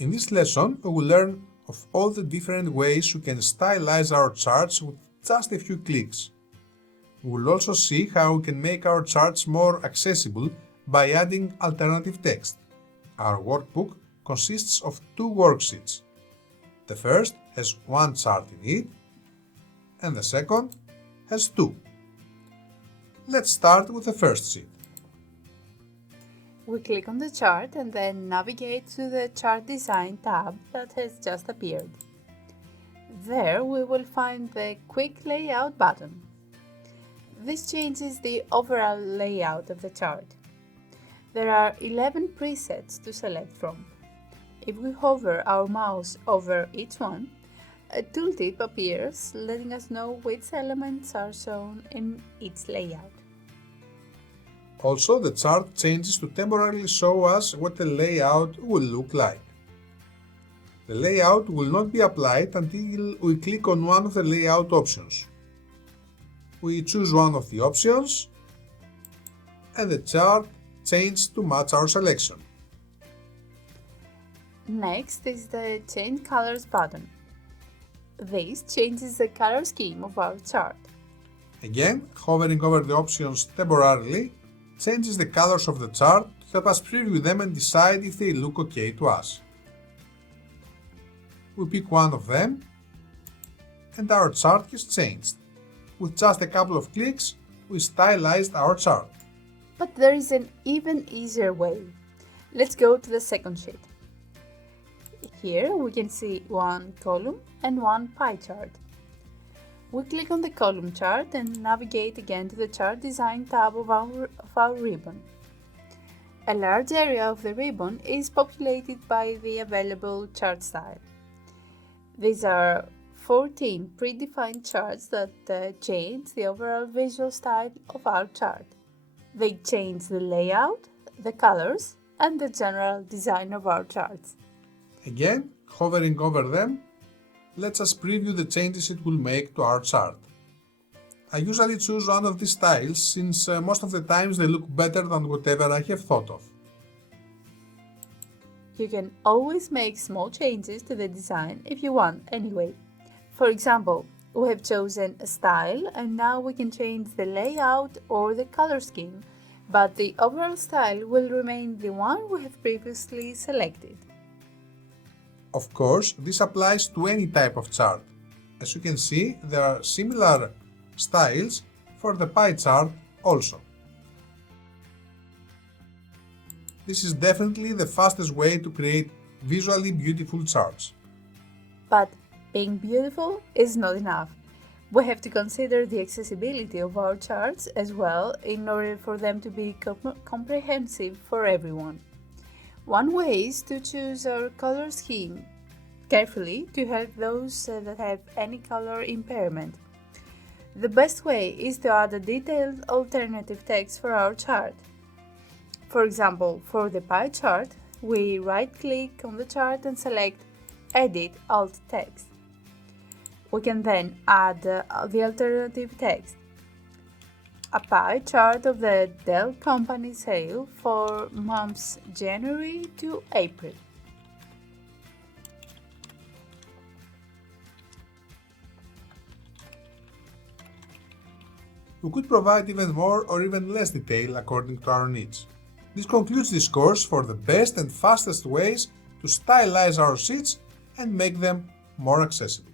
In this lesson, we will learn of all the different ways we can stylize our charts with just a few clicks. We will also see how we can make our charts more accessible by adding alternative text. Our workbook consists of 2 worksheets. The first has 1 chart in it, and the second has 2. Let's start with the first sheet. We click on the chart and then navigate to the Chart Design tab that has just appeared. There we will find the Quick Layout button. This changes the overall layout of the chart. There are 11 presets to select from. If we hover our mouse over each one, a tooltip appears letting us know which elements are shown in each layout. Also, the chart changes to temporarily show us what the layout will look like. The layout will not be applied until we click on one of the layout options. We choose one of the options and the chart changes to match our selection. Next is the Change Colors button. This changes the color scheme of our chart. Again, hovering over the options temporarily changes the colors of the chart to help us preview them and decide if they look okay to us. We pick one of them and our chart has changed. With just a couple of clicks, we stylized our chart. But there is an even easier way. Let's go to the second sheet. Here we can see one column and one pie chart. We click on the column chart and navigate again to the Chart Design tab of our ribbon. A large area of the ribbon is populated by the available chart style. These are 14 predefined charts that change the overall visual style of our chart. They change the layout, the colors, and the general design of our charts. Again, hovering over them lets us preview the changes it will make to our chart. I usually choose one of these styles since most of the times they look better than whatever I have thought of. You can always make small changes to the design if you want anyway. For example, we have chosen a style and now we can change the layout or the color scheme, but the overall style will remain the one we have previously selected. Of course, this applies to any type of chart. As you can see, there are similar styles for the pie chart also. This is definitely the fastest way to create visually beautiful charts. But being beautiful is not enough. We have to consider the accessibility of our charts as well in order for them to be comprehensive for everyone. One way is to choose our color scheme carefully to help those that have any color impairment. The best way is to add a detailed alternative text for our chart. For example, for the pie chart, we right-click on the chart and select Edit Alt Text. We can then add the alternative text. A pie chart of the Dell company sale for months January to April. We could provide even more or even less detail according to our needs. This concludes this course for the best and fastest ways to stylize our sheets and make them more accessible.